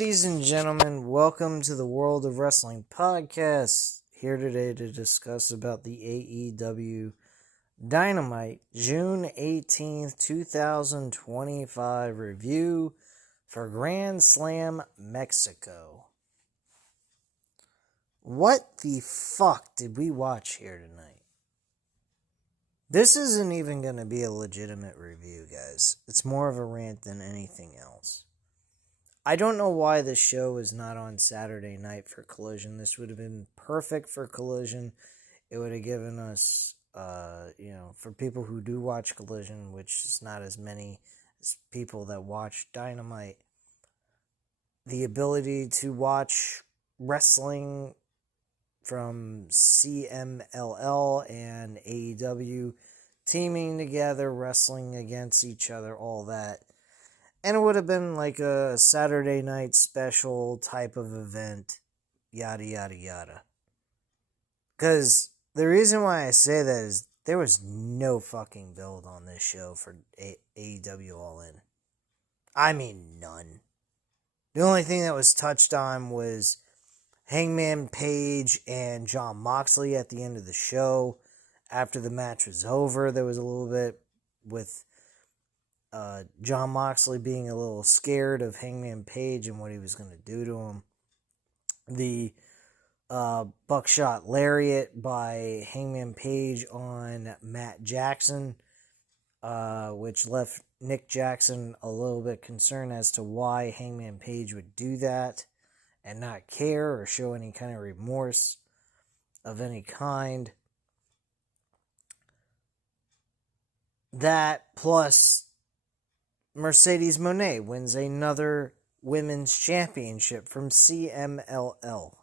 Ladies and gentlemen, welcome to the World of Wrestling podcast. Here today to discuss about the AEW Dynamite June 18th, 2025 review for Grand Slam Mexico. What the fuck did we watch here tonight? This isn't even going to be a legitimate review, guys. It's more of a rant than anything else. I don't know why this show is not on Saturday night for Collision. This would have been perfect for Collision. It would have given us, for people who do watch Collision, which is not as many as people that watch Dynamite, the ability to watch wrestling from CMLL and AEW teaming together, wrestling against each other, all that. And it would have been like a Saturday night special type of event, yada, yada, yada. Because the reason why I say that is there was no fucking build on this show for AEW All In. I mean, none. The only thing that was touched on was Hangman Page and Jon Moxley at the end of the show. After the match was over, there was a little bit with Jon Moxley being a little scared of Hangman Page and what he was going to do to him. The buckshot lariat by Hangman Page on Matt Jackson, which left Nick Jackson a little bit concerned as to why Hangman Page would do that and not care or show any kind of remorse of any kind. That plus Mercedes Moné wins another women's championship from CMLL.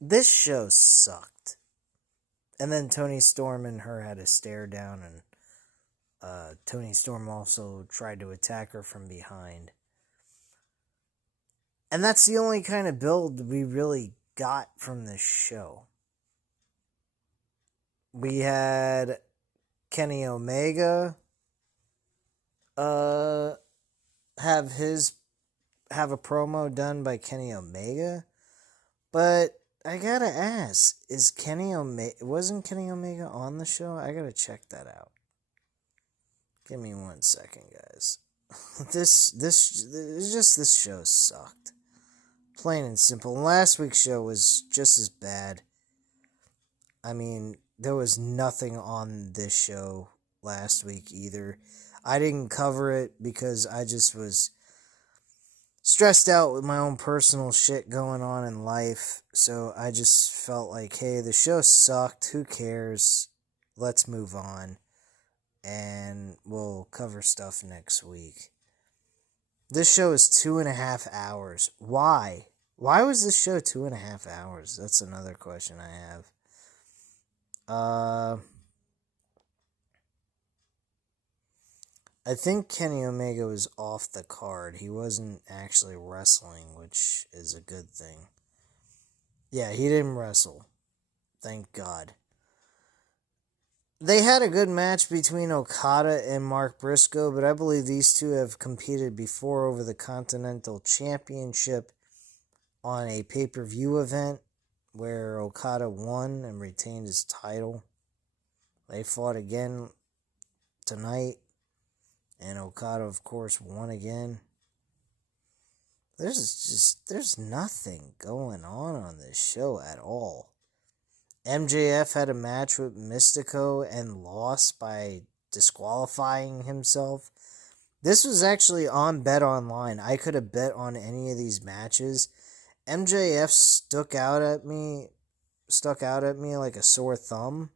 This show sucked. And then Toni Storm and her had a stare down, and Toni Storm also tried to attack her from behind. And that's the only kind of build we really got from this show. We had Kenny Omega have a promo done by Kenny Omega, but I gotta ask, wasn't Kenny Omega on the show? I gotta check that out. Give me 1 second, guys. This show sucked, plain and simple. Last week's show was just as bad. I mean, there was nothing on this show last week either. I didn't cover it because I just was stressed out with my own personal shit going on in life. So I just felt like, hey, the show sucked. Who cares? Let's move on. And we'll cover stuff next week. This show is 2.5 hours. Why? Why was this show 2.5 hours? That's another question I have. I think Kenny Omega was off the card. He wasn't actually wrestling, which is a good thing. Yeah, he didn't wrestle. Thank God. They had a good match between Okada and Mark Briscoe, but I believe these two have competed before over the Continental Championship on a pay-per-view event where Okada won and retained his title. They fought again tonight. And Okada, of course, won again. There's nothing going on this show at all. MJF had a match with Mystico and lost by disqualifying himself. This was actually on Bet Online. I could have bet on any of these matches. MJF stuck out at me like a sore thumb.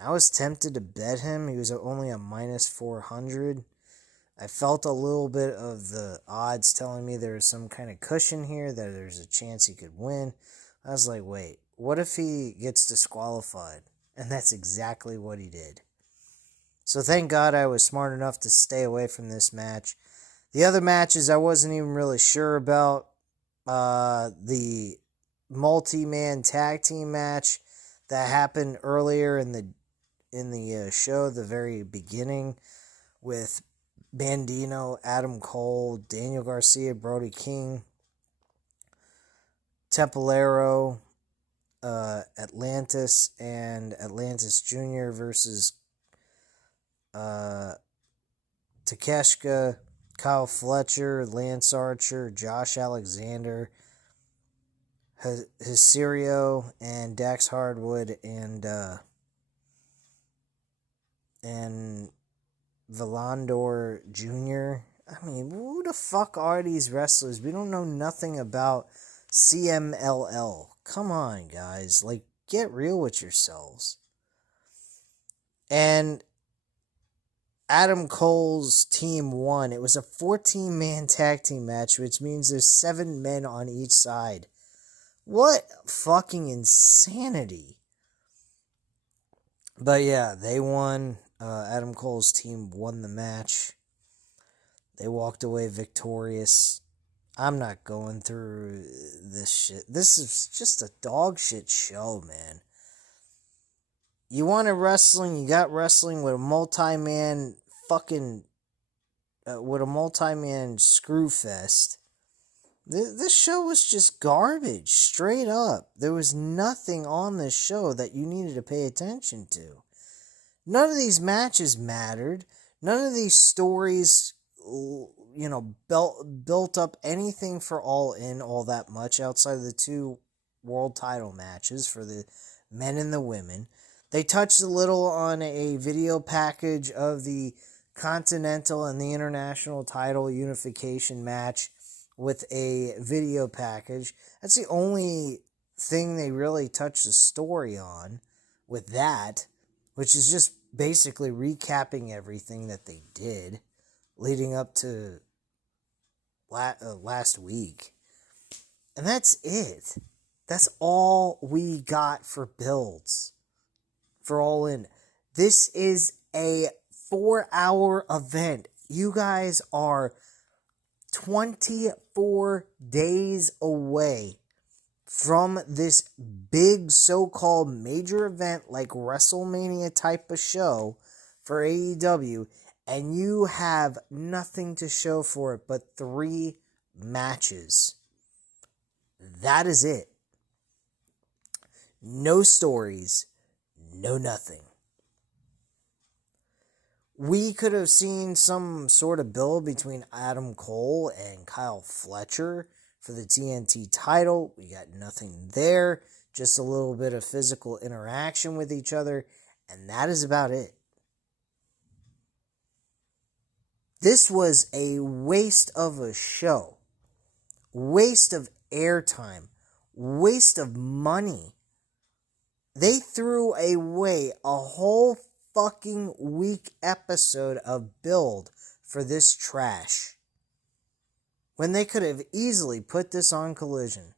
I was tempted to bet him. He was only a minus 400. I felt a little bit of the odds telling me there was some kind of cushion here, that there's a chance he could win. I was like, wait, what if he gets disqualified? And that's exactly what he did. So thank God I was smart enough to stay away from this match. The other matches I wasn't even really sure about. The multi-man tag team match that happened earlier in the show, the very beginning, with Bandino, Adam Cole, Daniel Garcia, Brody King, Templero, Atlantis, and Atlantis Jr. versus Takeshka, Kyle Fletcher, Lance Archer, Josh Alexander, Hysterio, and Dax Hardwood, and Volandor Jr. I mean, who the fuck are these wrestlers? We don't know nothing about CMLL. Come on, guys. Like, get real with yourselves. And Adam Cole's team won. It was a 14-man tag team match, which means there's 7 men on each side. What fucking insanity. But yeah, they won. Adam Cole's team won the match. They walked away victorious. I'm not going through this shit. This is just a dog shit show, man. You wanted wrestling, you got wrestling with a multi-man fucking... with a multi-man screw fest. This show was just garbage, straight up. There was nothing on this show that you needed to pay attention to. None of these matches mattered. None of these stories, built up anything for All In all that much outside of the 2 world title matches for the men and the women. They touched a little on a video package of the Continental and the International title unification match with a video package. That's the only thing they really touched the story on with that, which is just basically recapping everything that they did leading up to last week. And that's it. That's all we got for builds for All In. This is a 4-hour event. You guys are 24 days away from this big so-called major event like WrestleMania type of show for AEW, and you have nothing to show for it but 3 matches. That is it. No stories, no nothing. We could have seen some sort of build between Adam Cole and Kyle Fletcher for the TNT title. We got nothing there. Just a little bit of physical interaction with each other. And that is about it. This was a waste of a show. Waste of airtime. Waste of money. They threw away a whole fucking week episode of build for this trash, when they could have easily put this on Collision.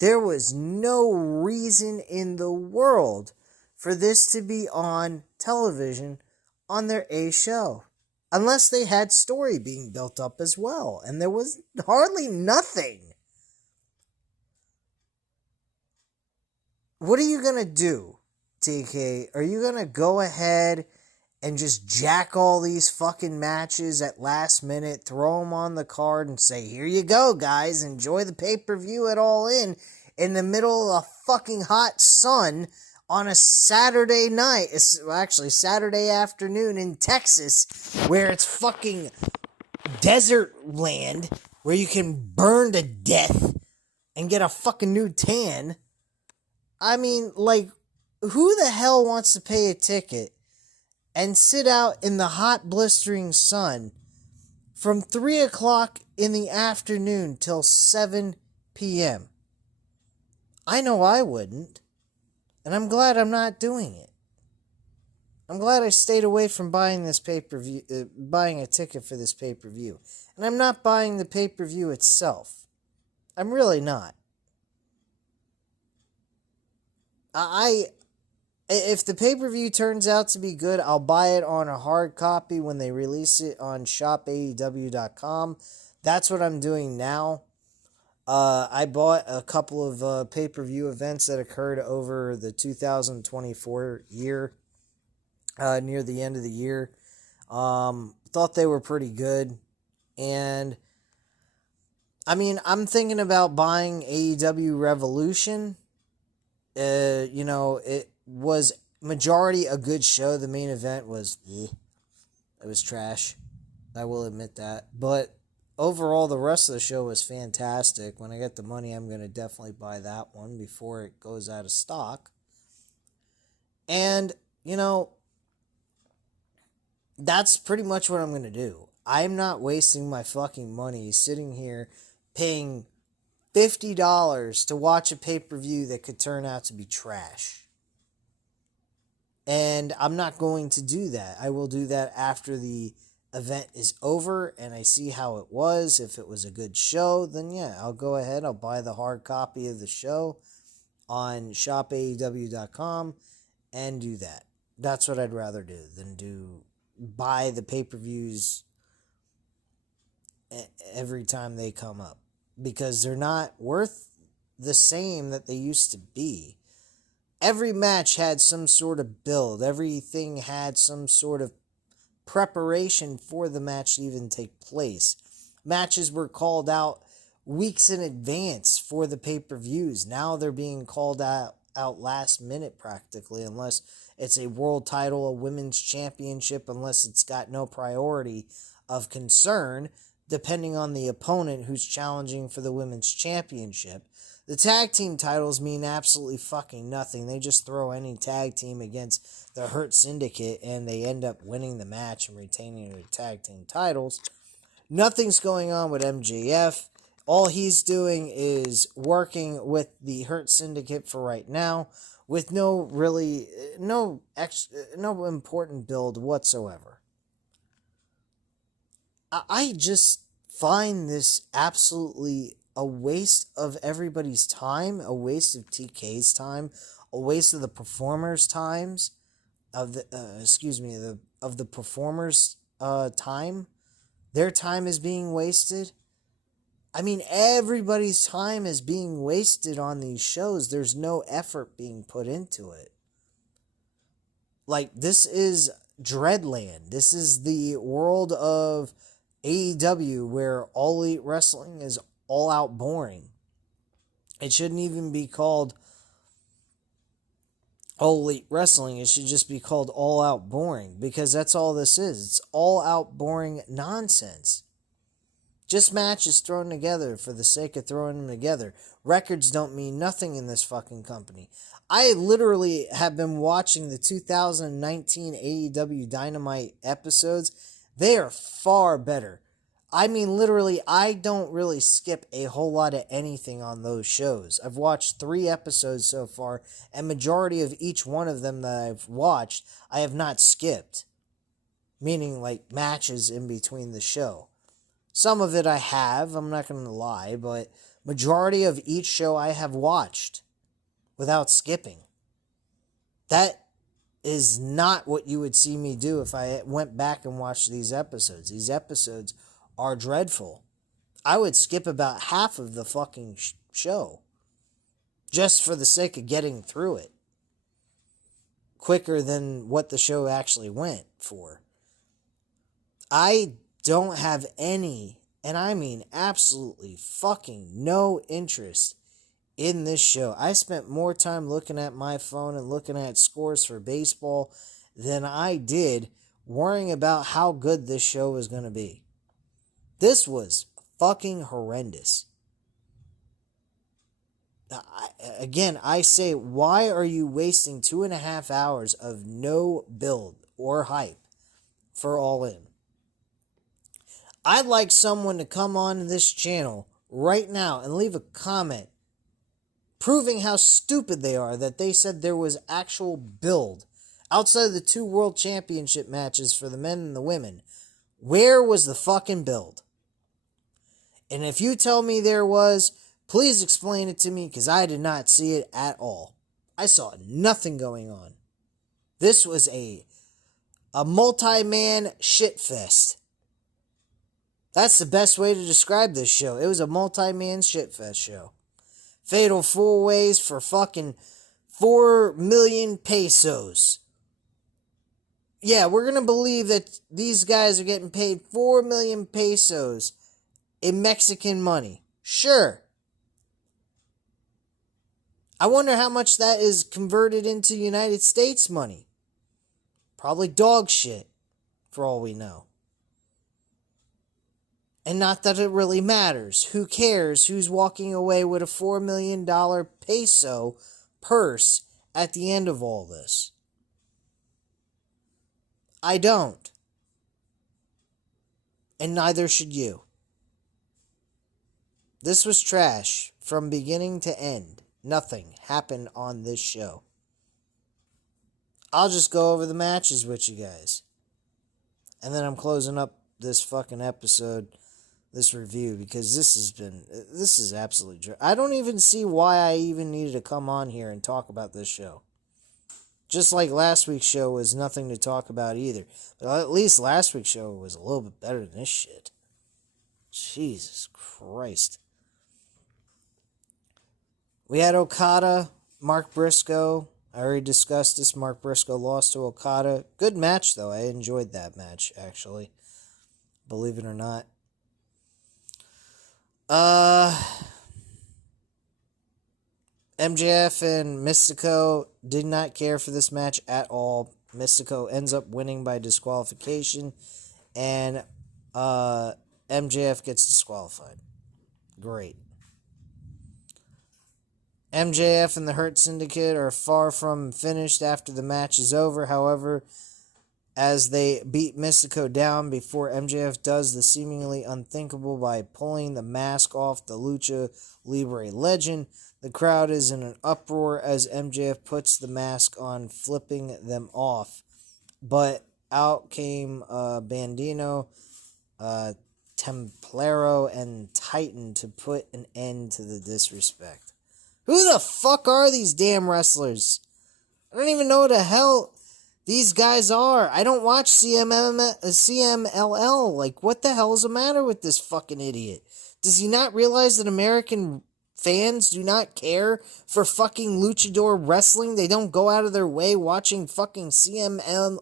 There was no reason in the world for this to be on television on their A show, unless they had story being built up as well, and there was hardly nothing. What are you gonna do, TK? Are you gonna go ahead and just jack all these fucking matches at last minute, throw them on the card and say, here you go, guys, enjoy the pay-per-view at All in the middle of a fucking hot sun on a Saturday night, actually Saturday afternoon in Texas, where it's fucking desert land, where you can burn to death and get a fucking new tan? I mean, like, who the hell wants to pay a ticket and sit out in the hot, blistering sun from 3 o'clock in the afternoon till 7 p.m.? I know I wouldn't. And I'm glad I'm not doing it. I'm glad I stayed away from buying this pay-per-view, buying a ticket for this pay-per-view. And I'm not buying the pay-per-view itself. I'm really not. If the pay-per-view turns out to be good, I'll buy it on a hard copy when they release it on shopaew.com. That's what I'm doing now. I bought a couple of pay-per-view events that occurred over the 2024 year, near the end of the year. Thought they were pretty good. And, I mean, I'm thinking about buying AEW Revolution. It was majority a good show. The main event was, it was trash. I will admit that. But overall, the rest of the show was fantastic. When I get the money, I'm going to definitely buy that one before it goes out of stock. And, that's pretty much what I'm going to do. I'm not wasting my fucking money sitting here paying $50 to watch a pay-per-view that could turn out to be trash. And I'm not going to do that. I will do that after the event is over and I see how it was. If it was a good show, then yeah, I'll go ahead. I'll buy the hard copy of the show on shopaew.com and do that. That's what I'd rather do than buy the pay-per-views every time they come up, because they're not worth the same that they used to be. Every match had some sort of build. Everything had some sort of preparation for the match to even take place. Matches were called out weeks in advance for the pay-per-views. Now they're being called out last minute practically, unless it's a world title, a women's championship, unless it's got no priority of concern, depending on the opponent who's challenging for the women's championship. The tag team titles mean absolutely fucking nothing. They just throw any tag team against the Hurt Syndicate and they end up winning the match and retaining their tag team titles. Nothing's going on with MJF. All he's doing is working with the Hurt Syndicate for right now, with no important build whatsoever. I just find this absolutely a waste of everybody's time, a waste of TK's time, a waste of the performers' times, of the performers' time. Their time is being wasted. I mean, everybody's time is being wasted on these shows. There's no effort being put into it. Like, this is Dreadland. This is the world of AEW where All Elite Wrestling is all out boring. It shouldn't even be called All Elite Wrestling. It should just be called All Out Boring, because that's all this is. It's all out boring nonsense. Just matches thrown together for the sake of throwing them together. Records don't mean nothing in this fucking company. I literally have been watching the 2019 AEW Dynamite episodes. They are far better. I mean, literally, I don't really skip a whole lot of anything on those shows. I've watched 3 episodes so far, and majority of each one of them that I've watched, I have not skipped. Meaning, like, matches in between the show. Some of it I have, I'm not going to lie, but majority of each show I have watched without skipping. That is not what you would see me do if I went back and watched these episodes. These episodes are dreadful. I would skip about half of the fucking show just for the sake of getting through it quicker than what the show actually went for. I don't have any, and I mean absolutely fucking no interest in this show. I spent more time looking at my phone and looking at scores for baseball than I did worrying about how good this show was going to be. This was fucking horrendous. I say, why are you wasting 2.5 hours of no build or hype for All In? I'd like someone to come on this channel right now and leave a comment proving how stupid they are that they said there was actual build outside of the 2 world championship matches for the men and the women. Where was the fucking build? And if you tell me there was, please explain it to me, because I did not see it at all. I saw nothing going on. This was a multi-man shitfest. That's the best way to describe this show. It was a multi-man shitfest show. Fatal 4-ways for fucking 4 million pesos. Yeah, we're going to believe that these guys are getting paid 4 million pesos in Mexican money. Sure. I wonder how much that is converted into United States money. Probably dog shit, for all we know. And not that it really matters. Who cares who's walking away with a $4 million peso purse at the end of all this? I don't. And neither should you. This was trash from beginning to end. Nothing happened on this show. I'll just go over the matches with you guys. And then I'm closing up this fucking episode, this review, because this is absolutely... I don't even see why I even needed to come on here and talk about this show. Just like last week's show was nothing to talk about either. But at least last week's show was a little bit better than this shit. Jesus Christ. We had Okada, Mark Briscoe. I already discussed this. Mark Briscoe lost to Okada. Good match, though. I enjoyed that match, actually. Believe it or not. MJF and Mystico did not care for this match at all. Mystico ends up winning by disqualification. And MJF gets disqualified. Great. MJF and the Hurt Syndicate are far from finished after the match is over. However, as they beat Mystico down before MJF does the seemingly unthinkable by pulling the mask off the Lucha Libre legend, the crowd is in an uproar as MJF puts the mask on, flipping them off. But out came Bandino, Templaro, and Titan to put an end to the disrespect. Who the fuck are these damn wrestlers? I don't even know who the hell these guys are. I don't watch CMLL. Like, what the hell is the matter with this fucking idiot? Does he not realize that American fans do not care for fucking luchador wrestling? They don't go out of their way watching fucking CMLL?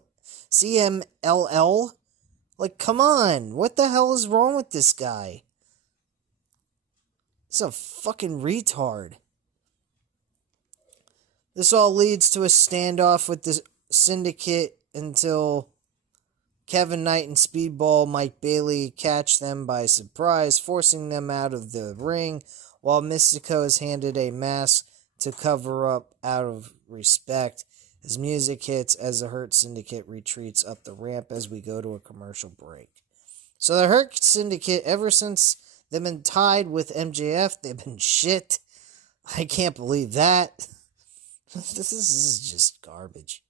Like, come on. What the hell is wrong with this guy? He's a fucking retard. This all leads to a standoff with the Syndicate until Kevin Knight and Speedball Mike Bailey catch them by surprise, forcing them out of the ring, while Mystico is handed a mask to cover up out of respect. His music hits as the Hurt Syndicate retreats up the ramp as we go to a commercial break. So the Hurt Syndicate, ever since they've been tied with MJF, they've been shit. I can't believe that. This is just garbage.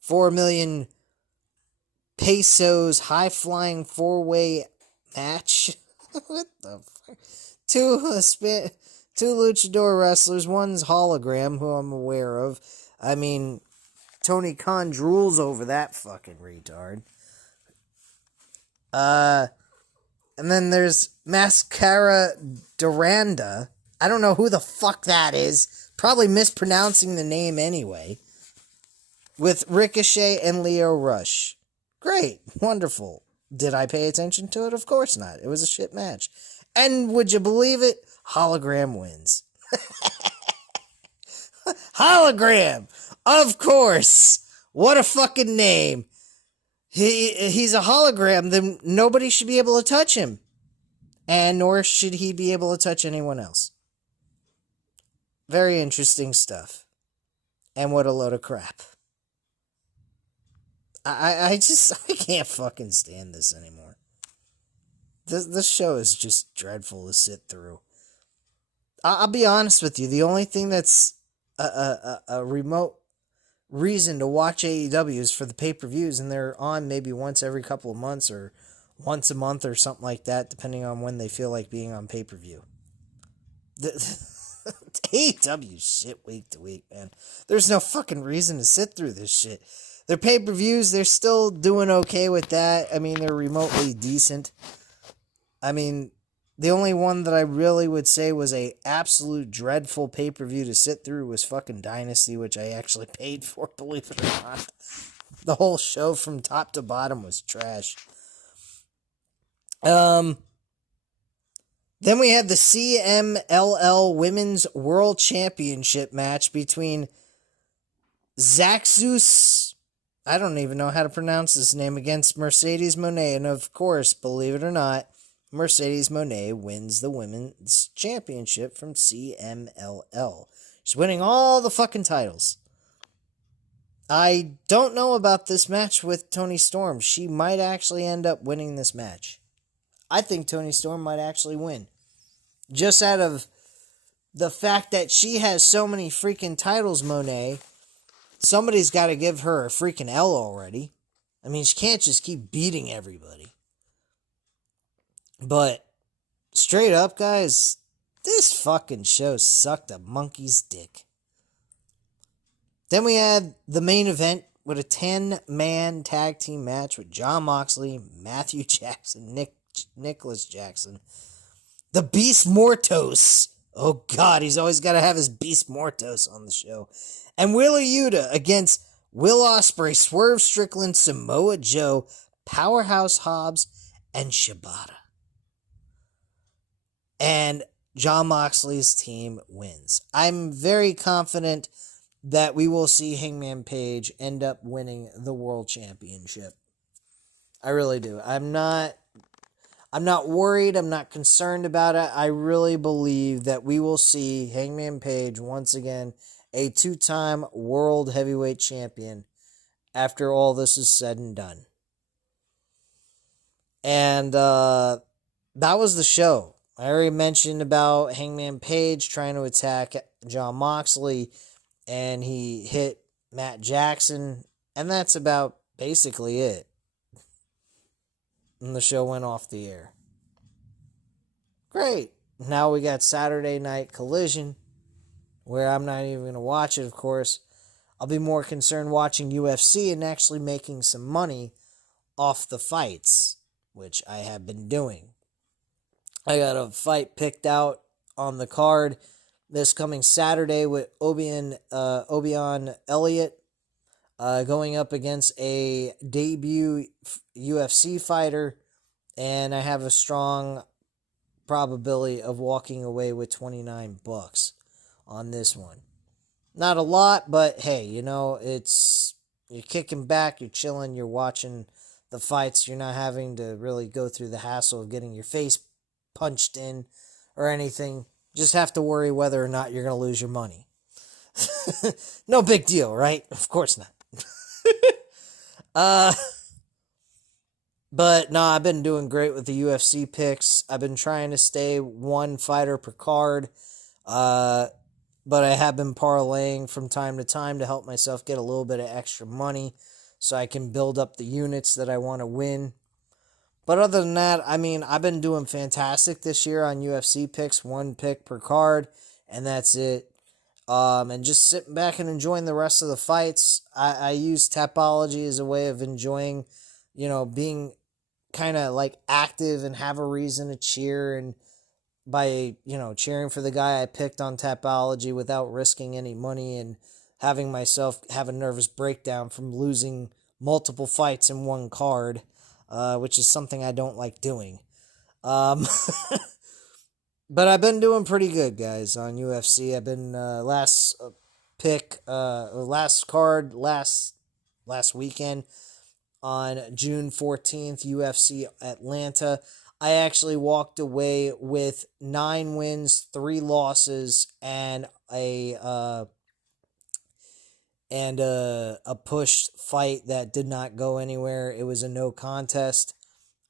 4 million pesos, high-flying four-way match. What the fuck? Two luchador wrestlers. One's hologram, who I'm aware of. I mean, Tony Khan drools over that fucking retard. And then there's Mascara Doranda. I don't know who the fuck that is. Probably mispronouncing the name anyway. With Ricochet and Leo Rush. Great. Wonderful. Did I pay attention to it? Of course not. It was a shit match. And would you believe it? Hologram wins. Hologram! Of course! What a fucking name. He's a hologram, then nobody should be able to touch him. And nor should he be able to touch anyone else. Very interesting stuff. And what a load of crap. I can't fucking stand this anymore. This show is just dreadful to sit through. I'll be honest with you. The only thing that's a remote reason to watch AEW is for the pay-per-views, and they're on maybe once every couple of months or once a month or something like that, depending on when they feel like being on pay-per-view. AEW shit week to week, man. There's no fucking reason to sit through this shit. Their pay-per-views, they're still doing okay with that. I mean, they're remotely decent. I mean, the only one that I really would say was a absolute dreadful pay-per-view to sit through was fucking Dynasty, which I actually paid for, believe it or not. The whole show from top to bottom was trash. Then we had the CMLL Women's World Championship match between Zaxus, I don't even know how to pronounce his name, against Mercedes Moné. And of course, believe it or not, Mercedes Moné wins the Women's Championship from CMLL. She's winning all the fucking titles. I don't know about this match with Toni Storm. She might actually end up winning this match. I think Toni Storm might actually win. Just out of the fact that she has so many freaking titles, Monet, somebody's got to give her a freaking L already. I mean, she can't just keep beating everybody. But, straight up, guys, this fucking show sucked a monkey's dick. Then we had the main event with a 10-man tag team match with Jon Moxley, Matthew Jackson, Nicholas Jackson, the Beast Mortos. Oh, God, he's always got to have his Beast Mortos on the show. And Wheeler Yuta against Will Ospreay, Swerve Strickland, Samoa Joe, Powerhouse Hobbs, and Shibata. And Jon Moxley's team wins. I'm very confident that we will see Hangman Page end up winning the World Championship. I really do. I'm not worried. I'm not concerned about it. I really believe that we will see Hangman Page once again a 2-time World Heavyweight Champion after all this is said and done. And that was the show. I already mentioned about Hangman Page trying to attack Jon Moxley, and he hit Matt Jackson, and that's about basically it. And the show went off the air. Great. Now we got Saturday Night Collision, where I'm not even going to watch it, of course. I'll be more concerned watching UFC and actually making some money off the fights, which I have been doing. I got a fight picked out on the card this coming Saturday with Obion Elliott going up against a debut UFC fighter, and I have a strong probability of walking away with $29 on this one. Not a lot, but hey, you know, you're kicking back, you're chilling, you're watching the fights, you're not having to really go through the hassle of getting your face punched in or anything. Just have to worry whether or not you're going to lose your money. No big deal, right? Of course not. But no, I've been doing great with the UFC picks. I've been trying to stay one fighter per card. But I have been parlaying from time to time to help myself get a little bit of extra money so I can build up the units that I want to win. But other than that, I mean, I've been doing fantastic this year on UFC picks, one pick per card, and that's it. And just sitting back and enjoying the rest of the fights. I use Tapology as a way of enjoying, you know, being kind of like active and have a reason to cheer, and by, you know, cheering for the guy I picked on Tapology without risking any money and having myself have a nervous breakdown from losing multiple fights in one card. Which is something I don't like doing. But I've been doing pretty good, guys, on UFC. I've been last weekend on June 14th, UFC Atlanta. I actually walked away with 9 wins, 3 losses, and a pushed fight that did not go anywhere. It was a no contest.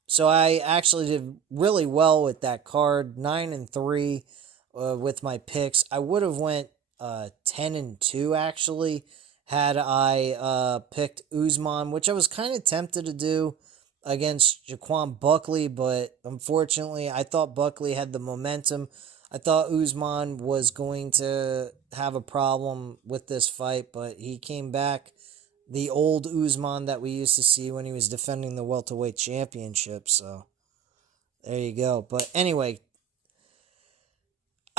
So I actually did really well with that card, 9-3 with my picks. I would have went 10-2 actually had I picked Usman, which I was kind of tempted to do against Jaquan Buckley, but unfortunately I thought Buckley had the momentum. I thought Usman was going to have a problem with this fight, but he came back the old Usman that we used to see when he was defending the welterweight championship. So there you go. But anyway,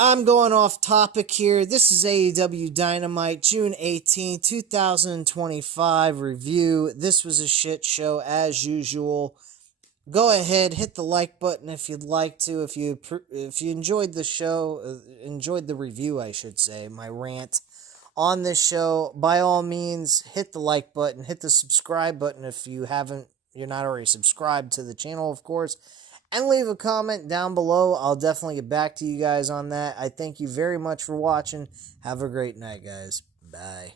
I'm going off topic here. This is AEW Dynamite, June 18, 2025 review. This was a shit show as usual. Go ahead, hit the like button if you'd like to. If you enjoyed the show, enjoyed the review, I should say, my rant on this show, by all means, hit the like button, hit the subscribe button if you're not already subscribed to the channel, of course, and leave a comment down below. I'll definitely get back to you guys on that. I thank you very much for watching. Have a great night, guys. Bye.